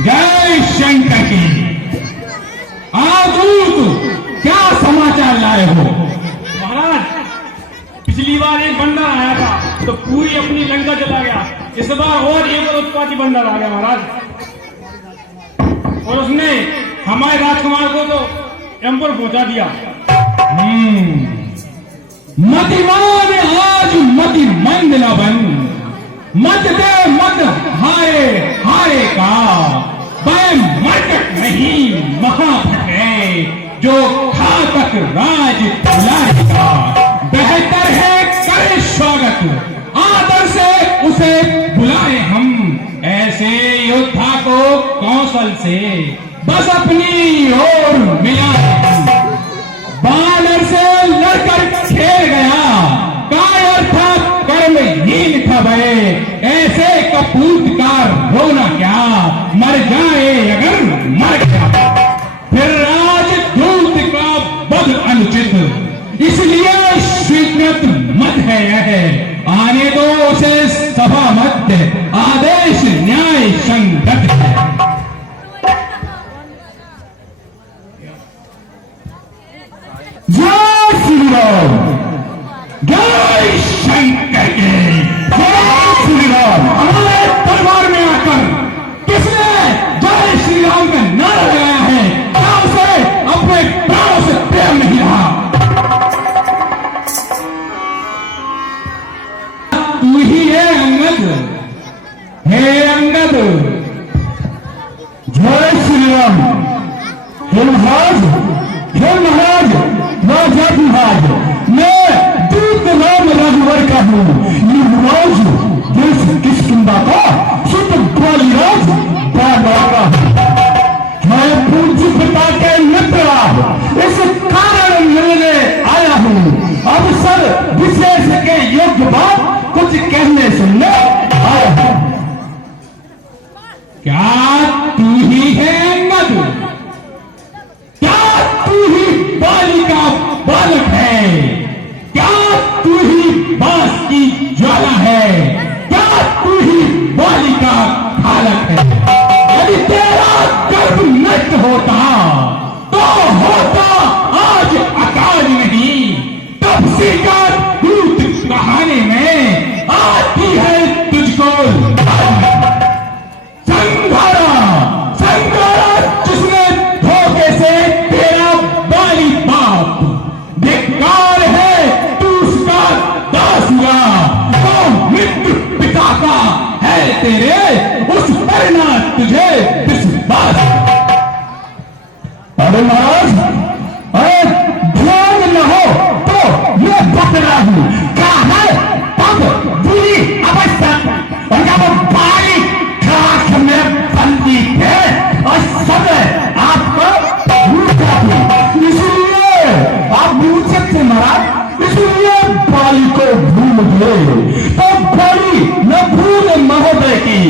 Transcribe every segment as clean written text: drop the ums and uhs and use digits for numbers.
जय शंकर की। आदूत क्या समाचार लाए हो? महाराज, पिछली बार एक बंदर आया था तो पूरी अपनी लंका जला गया। इस बार और एक और उत्पाती बंदर आ गया महाराज, और उसने हमारे राजकुमार को तो एम्पर पहुंचा दिया। मतिमान आज मति मंद न बन, मत दे मत हारे हारे का, वह मरकट नहीं महाभट है जो घातक राज बुलाएगा। बेहतर है करे स्वागत आदर से उसे बुलाए हम, ऐसे योद्धा को कौशल से बस अपनी ओर मिलाए हम। बानर से लड़कर खेल गया, कायर था कर्महीन था भय, ऐसे कपूत का रोना क्या, मर जाए अगर मर गया। फिर राजदूत का वध अनुचित, इसलिए स्वीकृत मत है यह, आने दो उसे सभा मध्य, आदेश न्याय संगत है। जय श्री राम, जय शंकर के, जय श्री राम। हमारे दरबार में आकर किसने जय श्री राम का नारा लगाया है? क्या उसे अपने प्राणों से प्रेम नहीं रहा? तू ही है अंगद, हे अंगद। जय श्री राम। हे महाराज, हे महाराज, राजा महाराज, मैं दूत राम रघुवर का हूँ। युवराज देश किष्किंधा का सुत बालीराज बाला का हूँ। मैं पूज्य पिता के मित्र, इस कारण मिलने आया हूँ। अब सर विशेष के योग्य बात कुछ कहने सुनने आया हूँ। क्या तू ही है अंगद? बालिका बालक है? क्या तू ही बांस की ज्वाला है? क्या तू ही बालिका बालक है? यदि तेरा गर्भ नष्ट होता तो होता आज अकाल नहीं, तब सीता दूत कहानी में आती है तुझको संघारा, संघारा जिसने धोखे से तेरा बाली बाप, धिक्कार है तू उसका दास हुआ, तो मित्र पिता का है तेरे, उस पर ना तुझे विश्वास। अरे महाराज, अरे ध्यान न हो तो मैं बता रहा हूं, क्या है तब बुरी अवस्था, और जब बाली खाक में बंदी है और सब आपको इसलिए आप भूल सकते महाराज, इसलिए बाली को भूल गए। तो बाली न भूल महोदय की,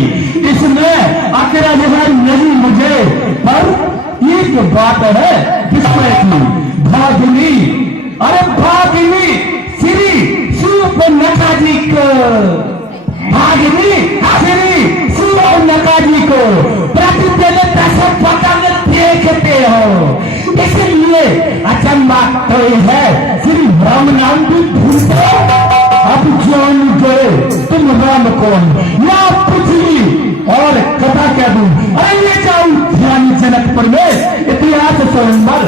इसमें अकेला जवान नहीं मुझे, पर एक बात है जिसमें की भागिनी, अरे भागिनी श्री सुपर्णखा जी को, भागिनी श्री सुपर्णखा जी को प्रतिदिन 10 पतंग देखते हो, इसलिए अचंबा तो है श्री राम नाम भी भूलते। अब जान गए तुम राम कौन, या पृथ्वी और कथा क्या दूं। अरे ये जाऊं ध्यान जनकपुर में इतिहास स्वयंवर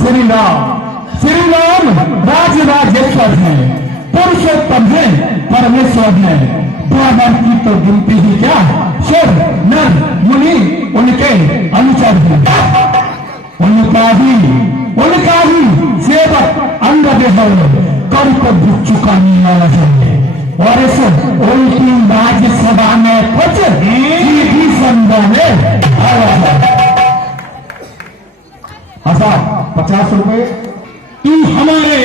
श्री राम राजराजेश्वर है, पुरुषोत्तम है, परमेश्वर है। ब्राह्मण की तो गिनती ही क्या, शिव नर मुनि उनके अनुचर हैं, उनका ही सेवक अंगद है, कर को दुख चुकाने वाला है। और इस उल्टी राज्यसभा में कुछ भी संभव है। 50 रुपए। तू हमारे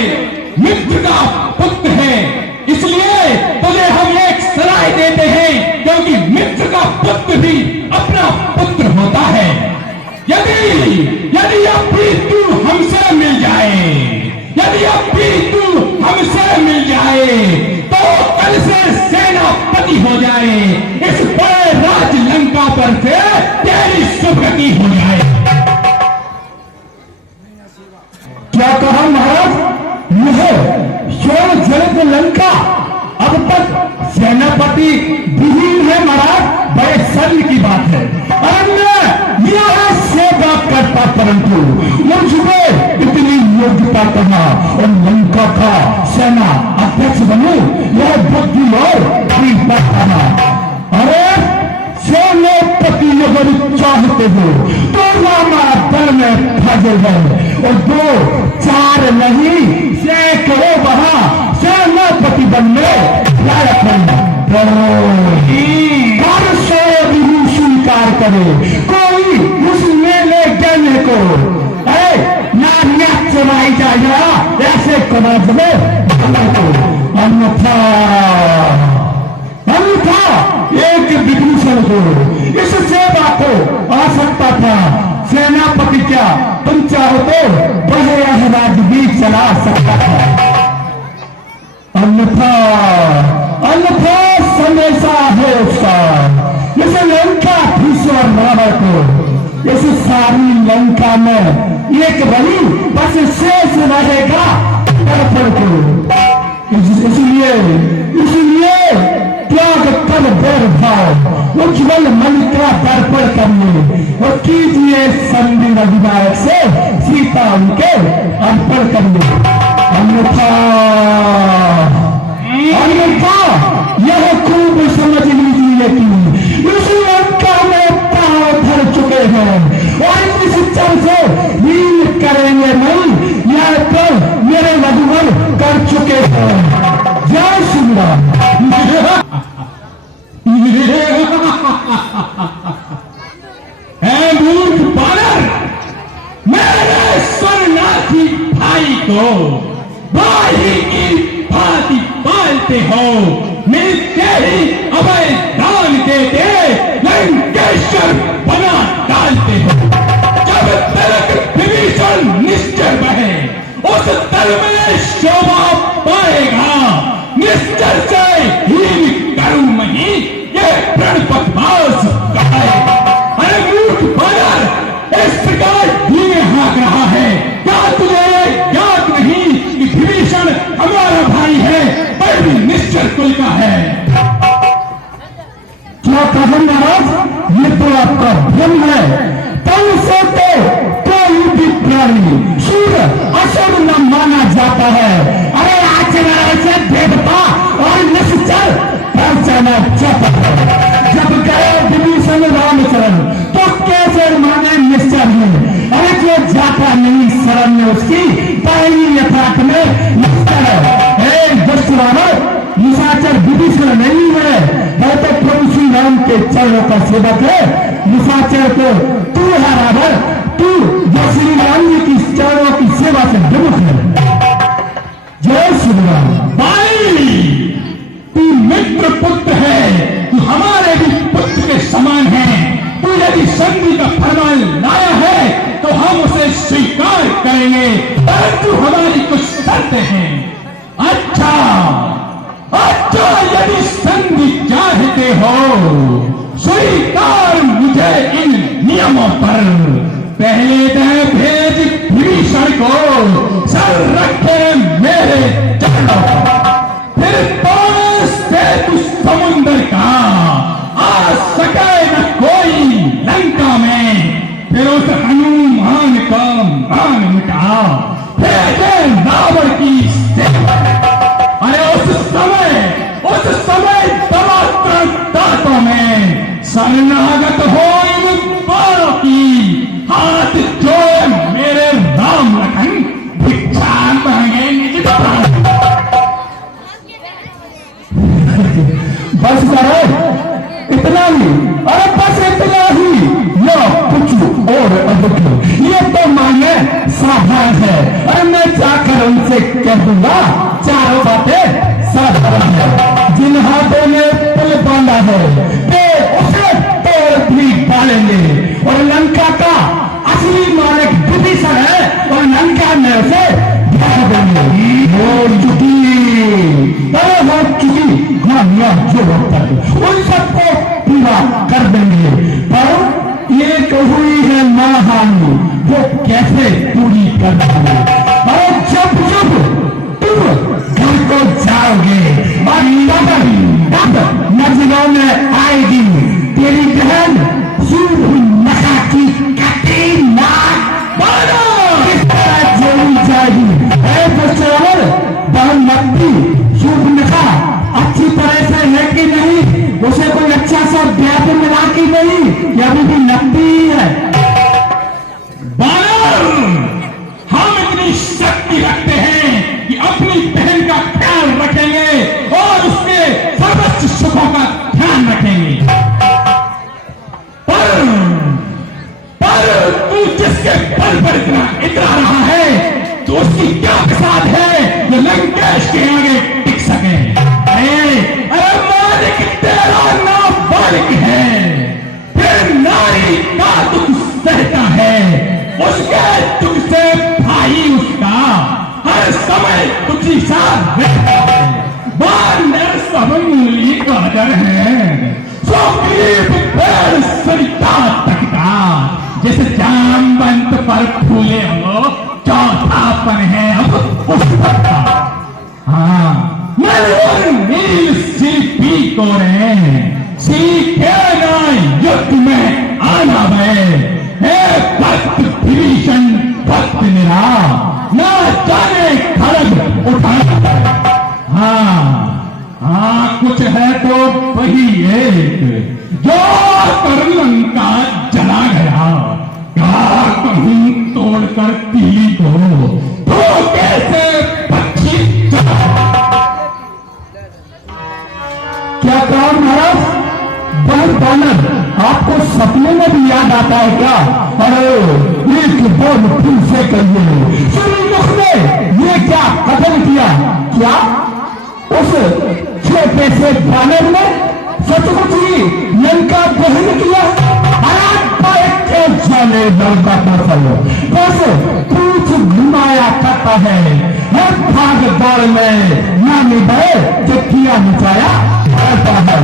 मित्र का पुत्र है, इसलिए तुझे हम एक सराय देते हैं, क्योंकि मित्र का पुत्र भी अपना पुत्र होता है। यदि अब भी तू हमसे मिल जाए, यदि अब भी तू हमसे मिल जाए, तो कल से सेनापति हो जाए, इस बड़े राज ही हो जाए। क्या कहा महाराज? यह स्वयं जलित लंका अब तक सेनापति विहीन है महाराज, बड़े शर्म की बात है। अरे मैं यह सेवा करता, परंतु मुझमें इतनी योग्यता करना और लंका का सेना अध्यक्ष बनूं, यह बुद्धि और वीरता करना। अरे सेनापति अगर चाहते हो तो हमारा दल में फंसे गए और 2 4 नहीं सैकड़ों वहां सेनापति बनने लायक नहीं। स्वीकार करे कोई उस मेले जाने को नारिया चलाई जाएगा ऐसे समाज में अन्यथा एक विभूषण को इस सेवा को आ सकता था। सेनापति क्या तुम चाहो तो वह राज भी चला सकता था, अन्यथा संदेशा है उसका। इस लंका भीष्वर रावण को इस सारी लंका में एक वही बस शेष रहेगा दर्पण को। इसलिए त्याग कर बैर भाव उज्ज्वल मन का दर्पण करने और कीजिए संधि अधिनायक से सीता उनके अर्पण करने। अन्यथा यह खूब समझ लीजिए कि इस लंका में पांव धर चुके हैं और इस चल से हील करेंगे नहीं, यह कर मेरे रघुवर कर चुके हैं। जय श्री राम। मूर्ख बानर, मेरे शरणार्थी भाई को भाई की भांति पालते हो, मिलते ही अभय दान देते लंकेश्वर बना डालते हो। जब तक विभीषण निश्चर बहे उस दल में शोभा पाएगा, निश्चर से हीन करूं नहीं ये प्रणपतवास कहाएगा। अरे मूर्ख बानर, इस प्रकार ये हाँक रहा है, क्या तुझे याद नहीं कि विभीषण हमारा भाई है, पर भी निश्चर कुल का है। क्या कहा महाराज? ये तो आपका भ्रम है। तन से तो कोई भी प्राणी सूर्य असुर न माना जाता है। अरे आचरण से देवता और निश्चर पहचाना जाता है। जब गए विभीषण रामचरण तो कैसे माने निश्चर है। अरे जो जाता नहीं शरण में उसकी पहली यथार्थ में निश्चर है। दुष्ट रावण निशाचर विभीषण नहीं है, वह तो प्रभु श्री राम के चरणों का सेवक है। निशाचर को तू है रावण, तू जो श्री राम जी की चरणों की सेवा से विमुख है। जय श्री राम। भाई तू मित्र पुत्र है, तू हमारे भी पुत्र के समान है। तू यदि संधि का फरमान लाया है तो हम उसे स्वीकार करेंगे, परंतु हमारी कुछ शर्तें हैं। अच्छा, यदि संधि चाहते हो स्वीकार मुझे इन नियमों पर। पहले तो भेज विभीषण को सर रखे मेरे चरणों पर, फिर पास से तू समुद्र का आ सके न कोई लंका में, फिर उस हनुमान का मान मिटा भेजे रावण की सेवा। अरे उस समय दमात्र दांतों में शरणागत हो इन बाणों की, हाथ जोड़ मेरे राम लखन भिक्षा मांगे निज प्राण। बस करो, इतना ही। अरे बस इतना ही, या कुछ और अधिक। ये तो माने साधारण है। अरे मैं जाकर उनसे कह दूंगा चारों बातें साधारण है। जिन हाथों में पुल बांधा है वे उसे तोड़ भी डालेंगे और लंका का असली मालिक विभीषण है और लंका में उसे ढा देंगे। हो चुकी जो होता है उन सबको पूरा कर देंगे। पर एक हुई है महाहानि वो कैसे पूरी कर पाए। और जब जब तुम घर को जाओगे और तब नजरों में आएगी तेरी बहन शुभ नशा की कटी नाक जोड़ी जाएगी। बहन लगती शुभ नशा अच्छी तरह से है कि नहीं, उसे कोई अच्छा सा ब्याह मिला कि नहीं, या अभी भी लगती है। हम इतनी शक्ति रखते हैं कि अपनी बहन का ख्याल रखेंगे और उसके सर्वोच्च सुखों का ध्यान रखेंगे। पर तू जिसके बल पर इतना रहा है तो उसकी क्या प्रसाद है जो लंकेश के आगे टिक सके। अरे मालिक तेरा नाबालिग है, फिर नारी का दुख सहता है, उसके दुख से भाई उसका हर समय दुखी सा रहता है। सबंगली कादर है सरिता तकता जैसे जामवंत पर फूले हो चौथापन है अब उस का। हाँ नील शिल्पी को रे सीखे ना युद्ध में आना है भक्त विभीषण भक्त निरा ना जाने खड़ग उठाना। हाँ कुछ है तो वही एक जो कर लंका जला गया, क्या कहूं तोड़कर तीली को तो कैसे पक्षी क्या काम महाराज बहन बानर आपको सपने में भी याद आता है क्या? अरे एक बोल फिर से कहिए श्रीमुख ने ये क्या कथन किया? क्या उस छोटे से बानर ने सचमुच ही लंका दहन किया? जाने लंका पर बस पूछ घुमाया करता है, हर भाग दौड़ में ना निभाए जो किया मचाया करता है।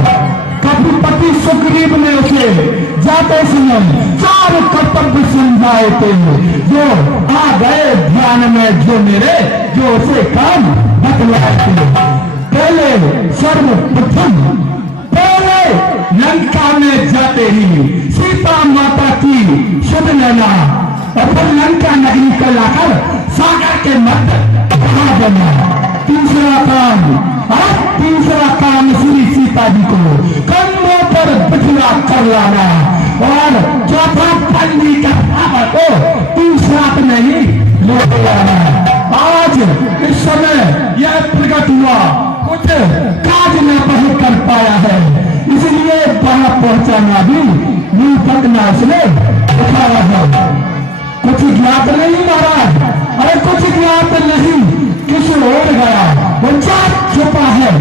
कपिपति सुग्रीव ने उसे जाते समय 4 कर्तव्य समझाए थे जो आ गए ध्यान में, जो मेरे जो उसे काम बतलाए थे। पहले सर्वप्रथम लंका में जाते ही सीता माता की शुभ लेना और फिर लंका नगरी को लाकर सागर के मध्य बहा देना। तीसरा काम श्री सीता जी को कंधों पर बिठला कर लाना और चौथा पन्नी का भावर को तीसरा नहीं ले लाना। आज इस समय यह प्रकट हुआ कुछ काज न नहीं कर पाया है, इसलिए वहां पहुंचाना भी यूं पकना उसने उठाया है। कुछ ज्ञात नहीं महाराज, अरे कुछ ज्ञात नहीं किस ओर गया, वो जा छुपा है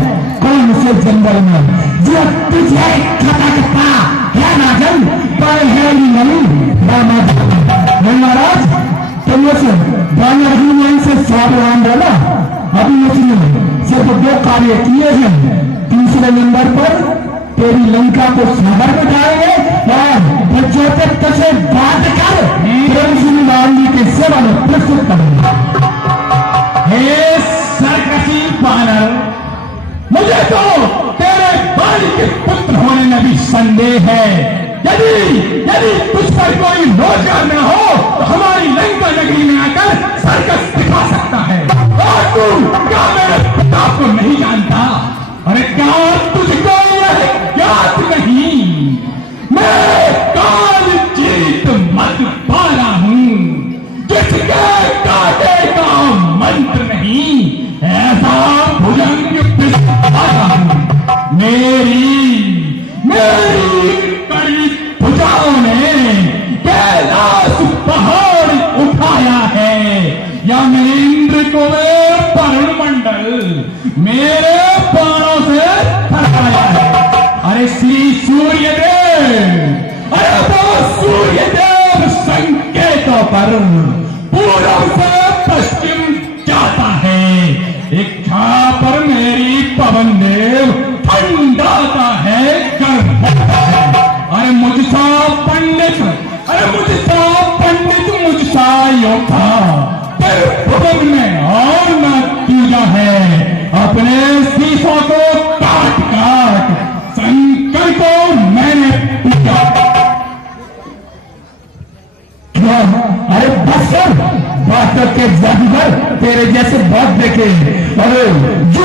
कौन से जंगल में जो तुझे खटकता है नाजन पर है नहीं महाराज। तुम बानर ही नहीं से सावधान रहना। अभी उसने सिर्फ 2 कार्य किए हैं। तीसरे नंबर पर तेरी लंका को सागर में जाएंगे और ज्योतिष से बात कर राम जी की सेवा में प्रस्तुत करेंगे। हे सरकशी बानर, मुझे तो तेरे बाली के पुत्र होने में भी संदेह है। यदि तुझ पर कोई रोजगार न हो तो हमारी लंका नगरी में आकर सर्कस दिखा सकता है। और तू क्या मेरे पिता को नहीं जानता? अरे क्या तुझको यह ज्ञात नहीं? मैं काल जीत मत पारा हूं, जिसके काटे का मंत्र नहीं ऐसा भुजंग पिछाता हूं। मेरी कड़ी भुजाओं ने कैलाश पहाड़ उठाया है या मेरे इंद्र को वरुण मंडल मेरे बाणों से थकाया है। अरे श्री सूर्यदेव, अरे वो सूर्यदेव संकेतों पर पूर्व से पश्चिम जाता है, इच्छा पर मेरी पवन देव ठंडाता है, गर्म होता है। अरे मुझसा पंडित अपने शीशों को काट काट संकल्पों मैंने किया। क्या? अरे बस कर, बात के जादूगर तेरे जैसे बहुत देखे। अरे जो